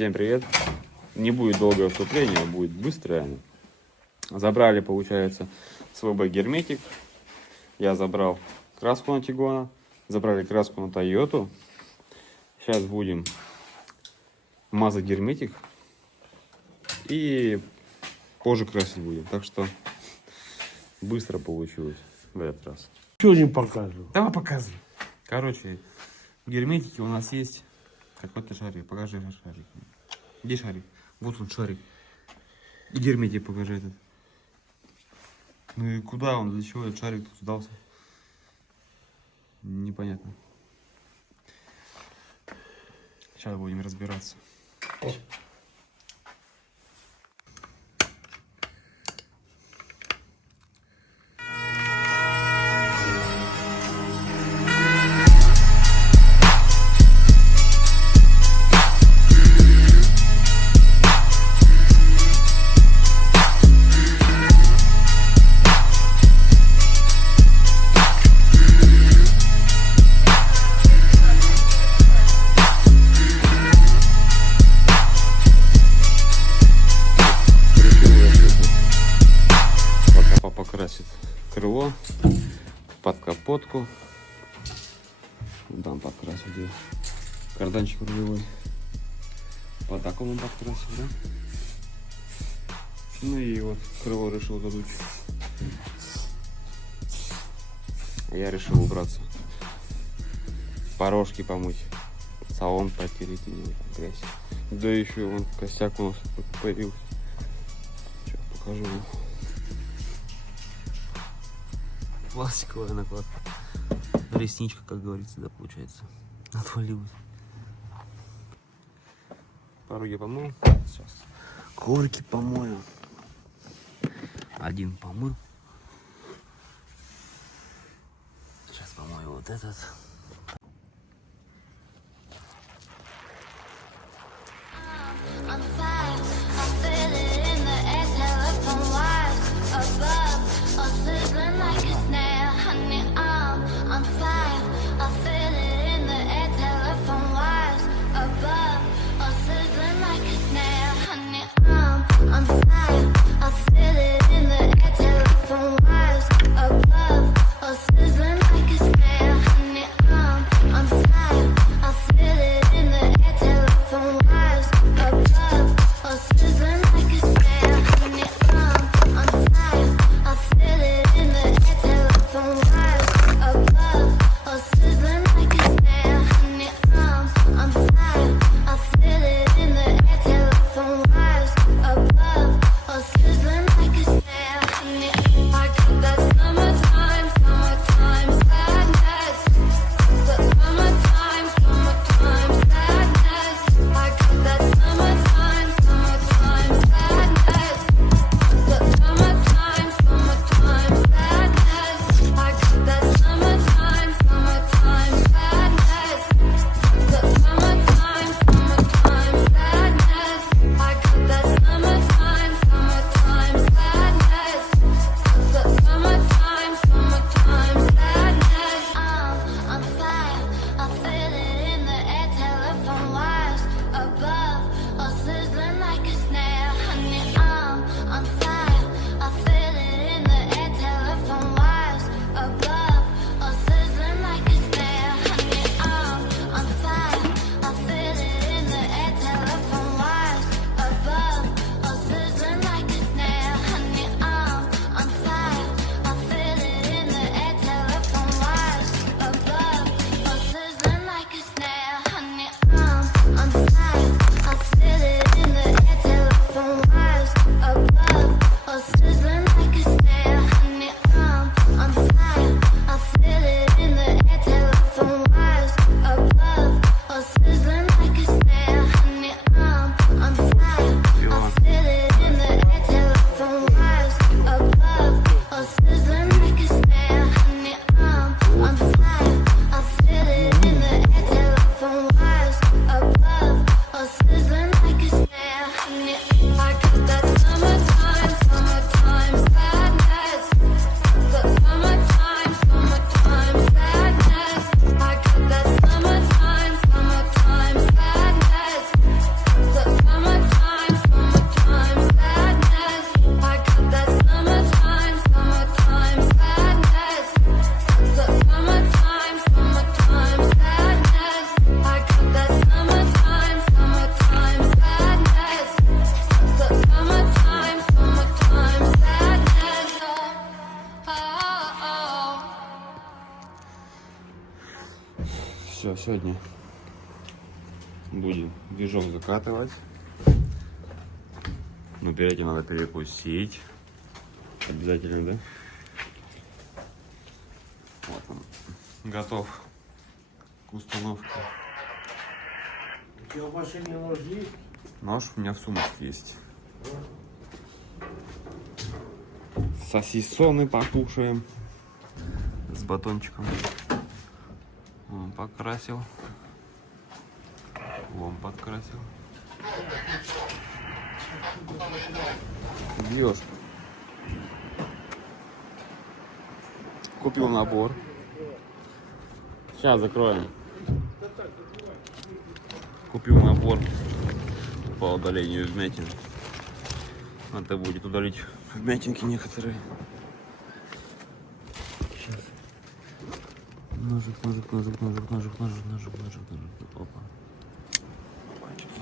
Всем привет. Не будет долгое вступление, будет быстрое. Забрали, получается, свой герметик. Я забрал краску на Тигуана. Забрали краску на Тойоту. Сейчас будем мазать герметик. И позже красить будем. Так что быстро получилось в этот раз. Что не показываю? Давай показывай. Короче, в герметике у нас есть какой-то шарик. Покажи шарик. Где шарик? Вот тут шарик. И герметик покажи этот. Ну и куда он? Для чего этот шарик тут сдался? Непонятно. Сейчас будем разбираться. Покрасит крыло, под капотку. Там подкрасил, где карданчик рулевой. По такому подкрасил, да? Ну и вот крыло решил задуть. Я решил убраться. Порожки помыть. Салон протереть и не грязь. Да еще вон косяк у нас появился. Сейчас покажу вам. Пластиковая накладка. Ресничка, как говорится, да, получается. Отвалилась. Пороги помыл. Сейчас коврики помою. Один помыл. Сейчас помою вот этот. сегодня будем движок закатывать. Но перед этим надо перекусить. Обязательно, да? Вот он. Готов к установке. У тебя в машине нож есть? Нож у меня в сумочке есть. Сосисоны покушаем с батончиком. Он покрасил. Лом подкрасил. Бьешь. Купил набор. Сейчас закроем. Купил набор по удалению вмятин. Надо будет удалить вмятинки некоторые. Сейчас. Ножик. Опа. Пальчики.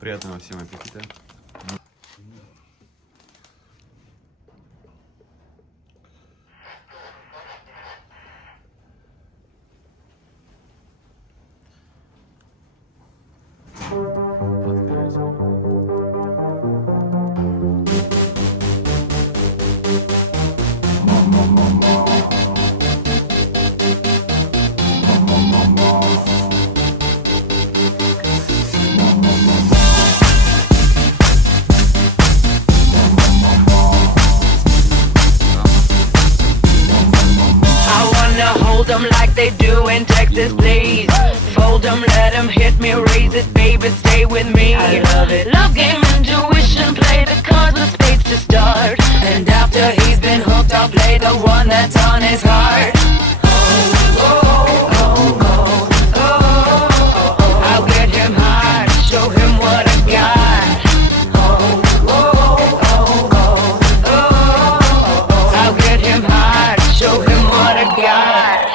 Приятного всем аппетита. Them like they do in Texas, please. Fold them, let them hit me, raise it, baby, stay with me. I love it. Love game, intuition, play the cards with spades to start. And after he's been hooked, I'll play the one that's on his heart. I'll get him hard, show him what I got. I'll get him hard, show him what I got.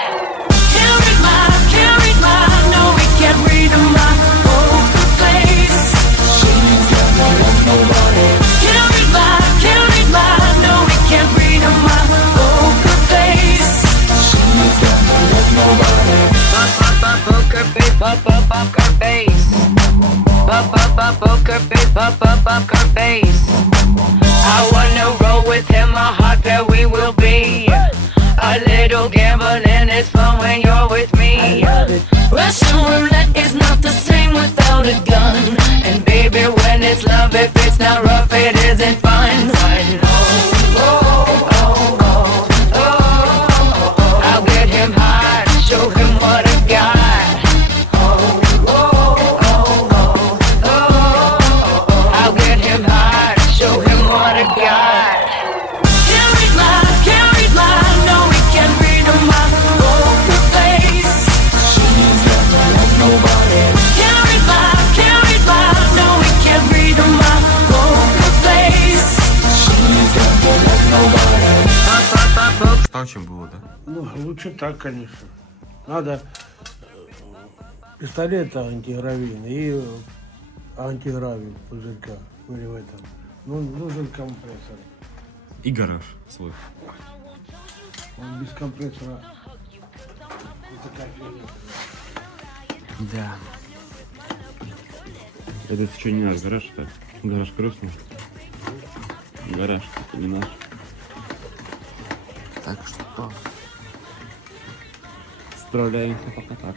Poker face, poker face. I wanna roll with him, a hot pair we will be. A little gambling is fun when you're with me. Russian roulette is not the same without a gun. And baby, when it's love, if it's not rough, it isn't fun. I'll get him hard, show him what I got. Что чем было, да? Ну, лучше так, конечно. Надо пистолет антигравийный и антигравий пузырька выливать там. Ну, нужен компрессор. И гараж свой. Он без компрессора. Такая фигня. Да. Это что, не наш гараж, так? Гараж крестный. Гараж, это не наш. Так что справляемся пока так.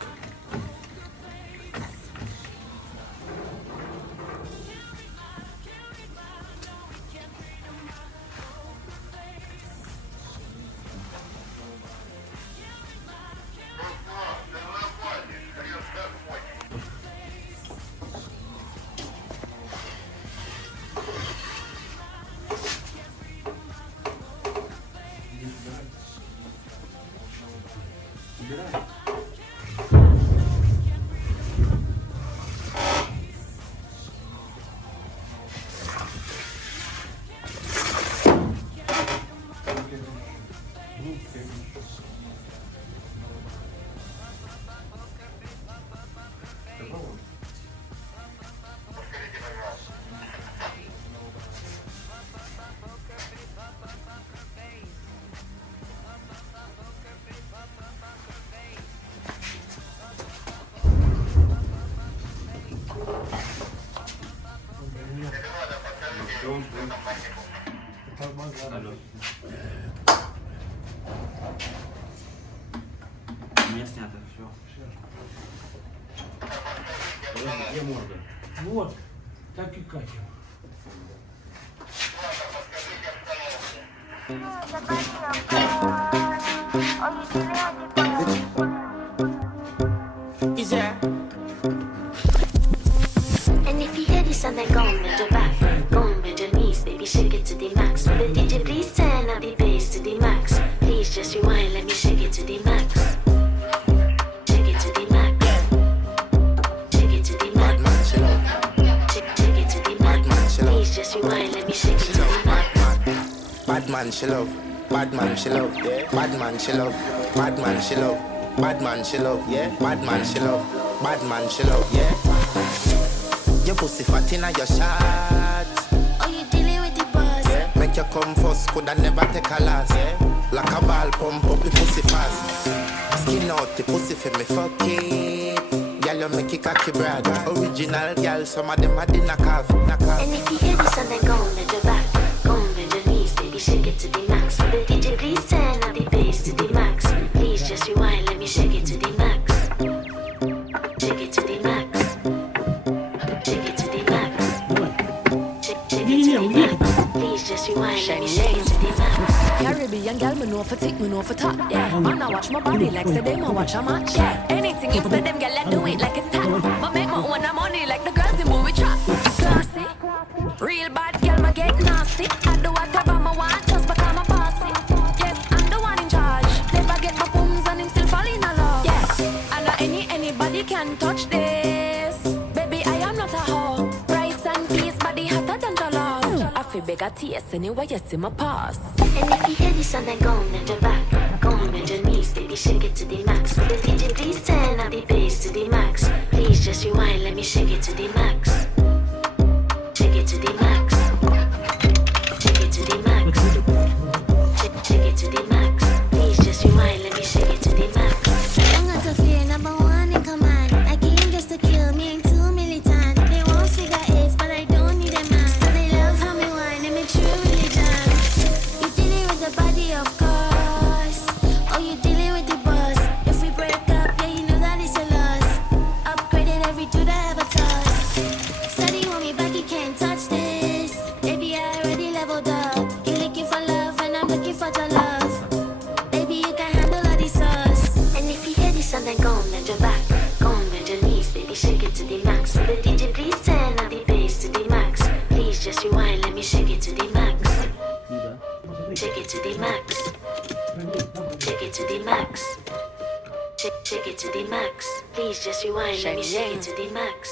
базар. У меня снято все. Где морда? Вот, так и катим. And if you hear this and then go on with your back, go on with your knees, baby, shake it to the max. Will the DJ please turn up the bass to the max? Please just rewind, let me shake it to the max. Shake it to the max. Shake it to the max. Shake it to the max. Please just rewind, let me shake it to the max. Bad man, she love. Bad man, she love. Yeah. Bad man, she love. Bad man, she love. Bad man, she love. Yeah. Bad man, she love. Bad man, she love. Yeah. Your pussy fat inna your shots. Oh, you dealing with the boss? Yeah. Make you come first, coulda never take a last. Yeah. Like a ball pump up the pussy fast. Skin out the pussy for me fuck it. Girl, you make it cocky brag. Original girl, some of them a the knock off. And if you hear this and then go on with your back, go on with your knees, baby, shake it to the max. Will the DJ please turn up the bass to the max? Please just rewind, let me shake it to the max. Shake it to the max. Shake it to the max. Shake it to the max. Please just rewind, let me shake it to the max. Caribbean girl, me know for tick, me know for top. Yeah, man, I watch my body like say them, I watch a match. Yeah, anything you say them, girl, I do it like it's tax. But make my own money like the girls in movie trap. Classy, real bad girl, me get nasty. I do whatever I want just because I'm a bossy. Yes, I'm the one in charge. Never get my booms and him still fall in love. Yeah, and not anybody can touch this. Baby, I am not a hoe. Rice and peas, body hotter than jollof. I feel bigger taste anyway, you see my pass. And if you hear this and then go on with your back, go on with your knees, baby, shake it to the max. Will the DJ please turn up the bass to the max? Please just rewind, let me shake it to the max. Shake it to the max. Shake it to the max. Shake it to the max. Please just rewind, let me shake it to the max. I'm not a fear, number one in command. I came just to kill me, ain't too militant. They won't figure eight, but I don't need a man. So they love how me whine and make sure really dance. You dealing with the body, of course. Oh, you dealing with the boss. If we break up, yeah, you know that it's your loss. Upgraded every dude I ever touched. Said he want me back, he can't touch this. Baby, I already leveled up. You looking for love, and I'm looking for your love. Baby, you can handle all the sauce. And if you hear this and then go on with your back, go on with your knees, baby, shake it to the max. Will the DJ please turn up the bass to the max? Please just rewind, let me shake it to the max. Shake it to the max. Shake it to the max. Shake it to the max. Please just rewind, let me shake it to the max.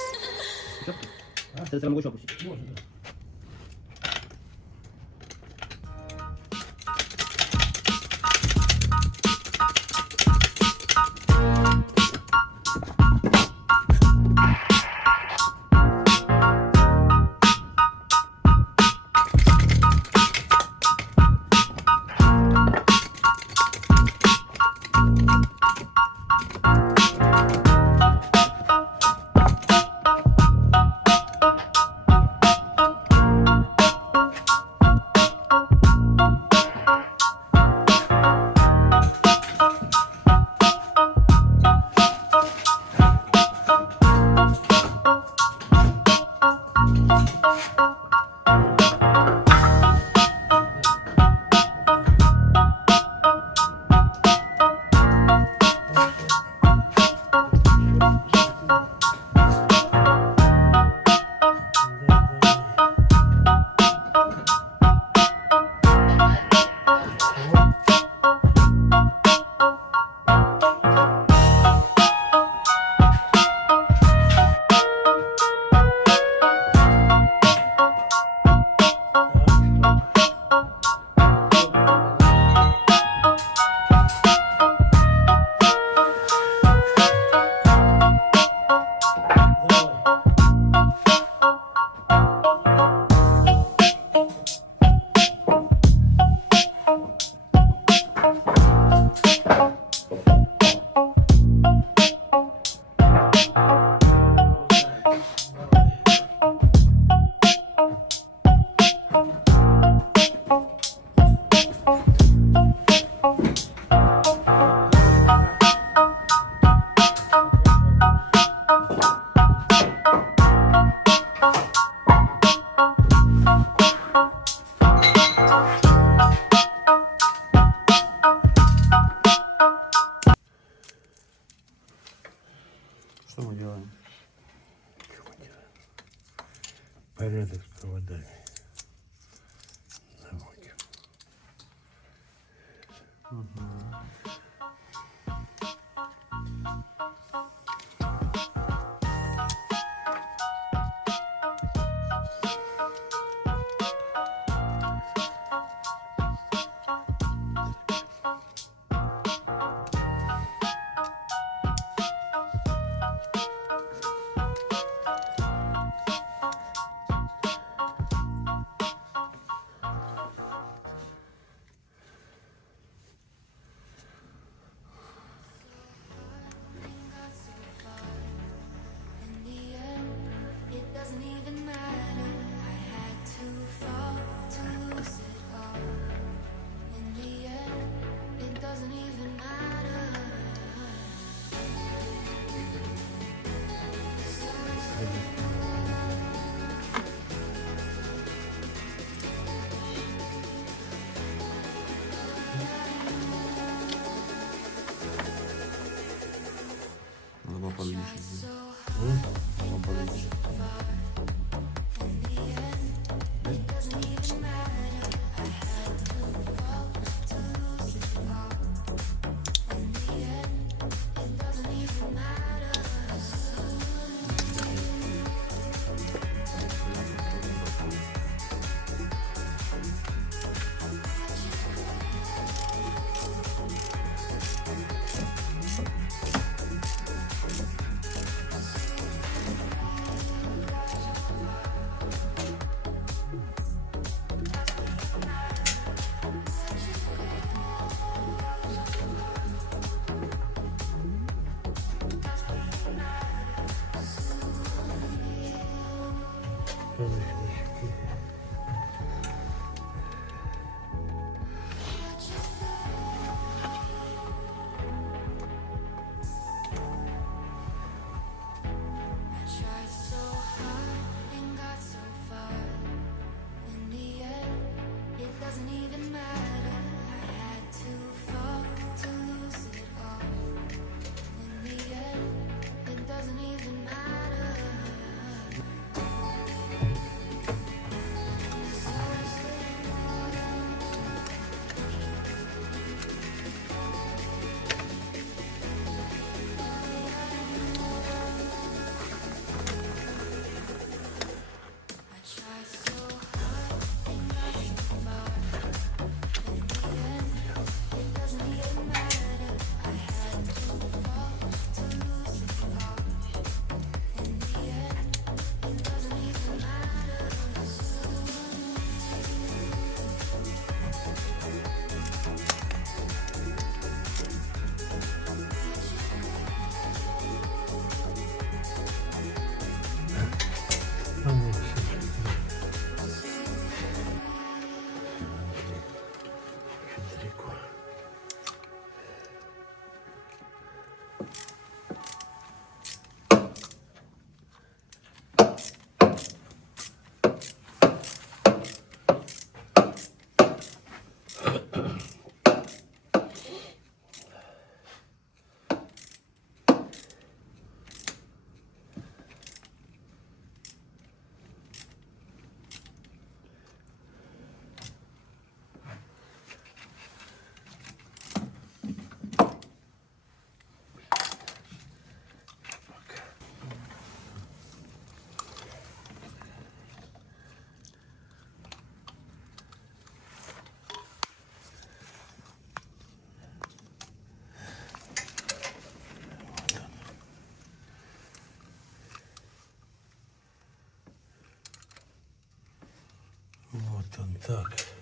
Что мы делаем? Что мы делаем? Порядок с проводами. Наводим. In the end, it doesn't even matter. I had to fall to lose it all. In the end, it doesn't even matter. Надо подвинуть. So Надо подвинуть. in the end, it doesn't even matter. I had to fall to lose it all. In the end, it doesn't even matter. I tried so hard and got so far. In the end, it doesn't even matter. I had to fall to lose it all. In the end, it doesn't even matter. I tried so hard and got so far. In the end, it doesn't even matter. I had to fall to lose it all. In the end, it doesn't even matter. Далеко. Вот он так.